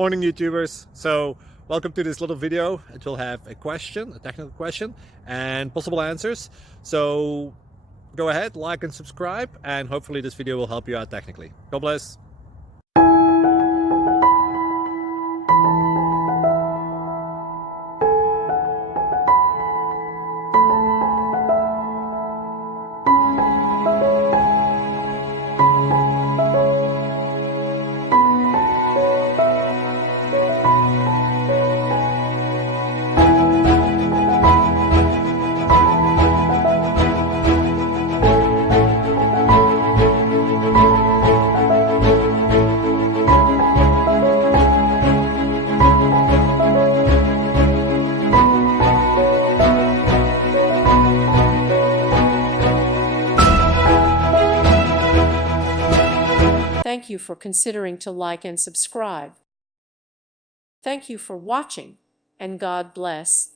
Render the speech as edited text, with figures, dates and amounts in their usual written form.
Morning YouTubers. So welcome to this little video. It will have a question, a technical question, and possible answers. So go ahead, like and subscribe, and hopefully this video will help you out technically. God bless. Thank you for considering to like and subscribe. Thank you for watching, and God bless.